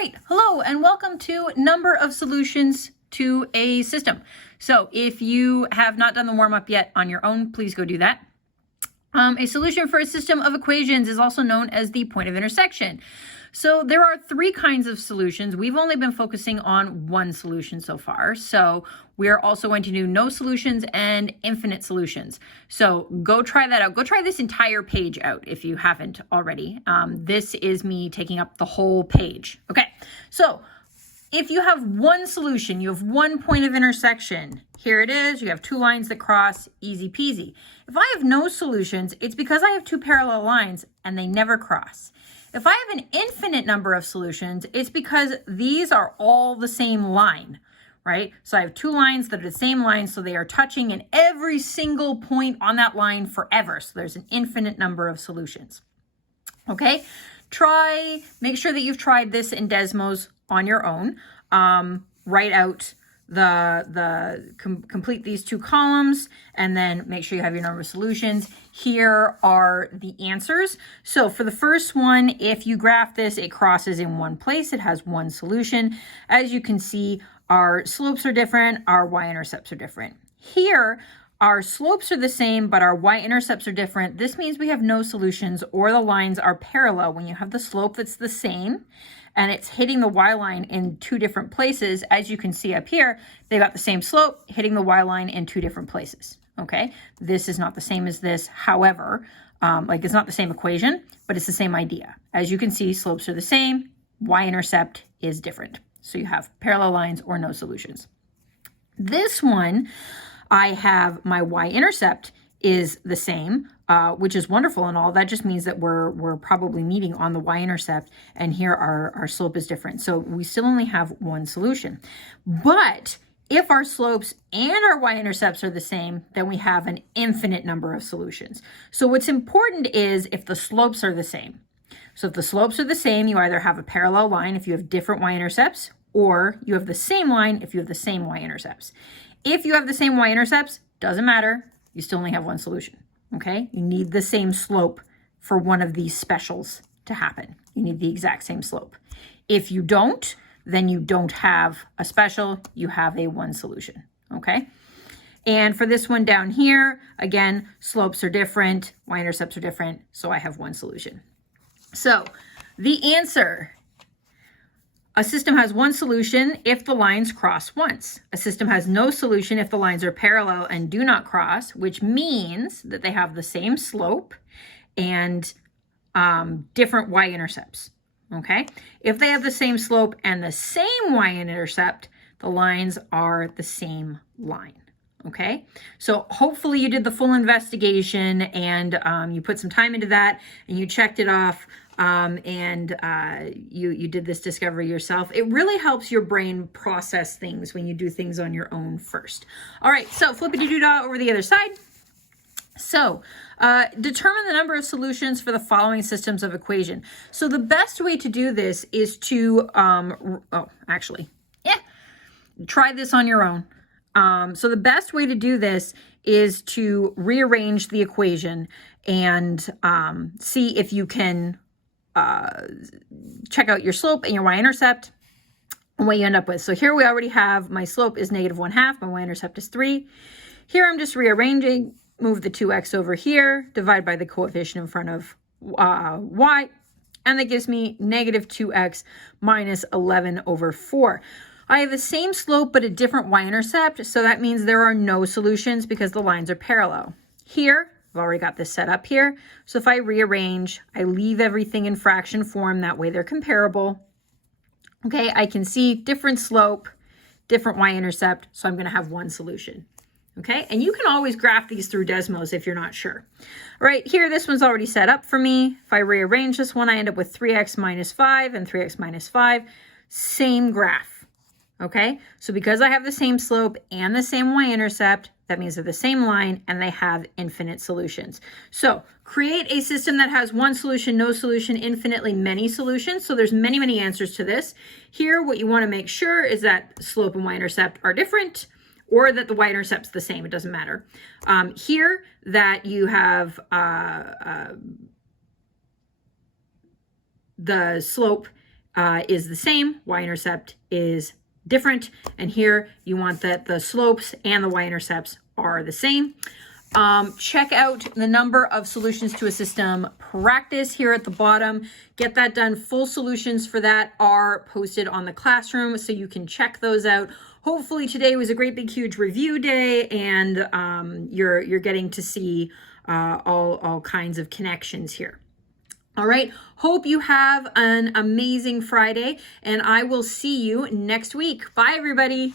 right, hello and welcome to number of solutions to a system. So if you have not done the warm-up yet on your own, please go do that. A solution for a system of equations is also known as the point of intersection. So there are three kinds of solutions. We've only been focusing on one solution so far. So we're also going to do no solutions and infinite solutions. So go try that out. Go try this entire page out if you haven't already. This is me taking up the whole page. Okay, so if you have one solution, you have one point of intersection. Here it is. You have two lines that cross, easy peasy. If I have no solutions, it's because I have two parallel lines and they never cross. If I have an infinite number of solutions, it's because these are all the same line, right? So I have two lines that are the same line, so they are touching in every single point on that line forever. So there's an infinite number of solutions. Okay, make sure that you've tried this in Desmos on your own. Write out complete these two columns and then make sure you have your number of solutions. Here are the answers. So for the first one, if you graph this, it crosses in one place. It has one solution. As you can see, our slopes are different. Our y-intercepts are different. Here, our slopes are the same, but our y-intercepts are different. This means we have no solutions or the lines are parallel. When you have the slope that's the same and it's hitting the y-line in two different places, as you can see up here, they got the same slope hitting the y-line in two different places, okay? This is not the same as this. However, it's not the same equation, but it's the same idea. As you can see, slopes are the same, y-intercept is different. So you have parallel lines or no solutions. This one, I have my y-intercept is the same, which is wonderful and all. That just means that we're probably meeting on the y-intercept, and here our slope is different. So we still only have one solution. But if our slopes and our y-intercepts are the same, then we have an infinite number of solutions. So what's important is if the slopes are the same. So if the slopes are the same, you either have a parallel line if you have different y-intercepts, or you have the same line if you have the same y-intercepts. If you have the same y-intercepts, doesn't matter, you still only have one solution, okay? You need the same slope for one of these specials to happen. You need the exact same slope. If you don't, then you don't have a special, you have a one solution, okay? And for this one down here, again, slopes are different, y-intercepts are different, so I have one solution. So the answer: a system has one solution if the lines cross once. A system has no solution if the lines are parallel and do not cross, which means that they have the same slope and different y-intercepts, okay? If they have the same slope and the same y-intercept, the lines are the same line, okay? So hopefully you did the full investigation and you put some time into that and you checked it off. You did this discovery yourself. It really helps your brain process things when you do things on your own first. All right, so flippity-doo-dah over the other side. So determine the number of solutions for the following systems of equation. So the best way to do this is to, try this on your own. So the best way to do this is to rearrange the equation and see if you can check out your slope and your y-intercept and what you end up with. So here we already have my slope is -1/2, my y-intercept is 3. Here I'm just rearranging, move the 2x over here, divide by the coefficient in front of y, and that gives me -2x minus 11/4. I have the same slope but a different y-intercept, so that means there are no solutions because the lines are parallel. Here, I've already got this set up here. So if I rearrange, I leave everything in fraction form. That way they're comparable. Okay, I can see different slope, different y-intercept. So I'm going to have one solution. Okay, and you can always graph these through Desmos if you're not sure. All right, here, this one's already set up for me. If I rearrange this one, I end up with 3x minus 5 and 3x minus 5. Same graph. Okay, so because I have the same slope and the same y-intercept, that means they're the same line and they have infinite solutions. So create a system that has one solution, no solution, infinitely many solutions. So there's many, many answers to this. Here, what you want to make sure is that slope and y-intercept are different, or that the y-intercept's the same. It doesn't matter. Here, that you have the slope is the same, y-intercept is different, and here you want that the slopes and the y-intercepts are the same. Check out the number of solutions to a system practice here at the bottom. Get that done. Full solutions for that are posted on the classroom, so you can check those out. Hopefully today was a great big huge review day, and you're getting to see all kinds of connections here. All right, hope you have an amazing Friday, and I will see you next week. Bye, everybody.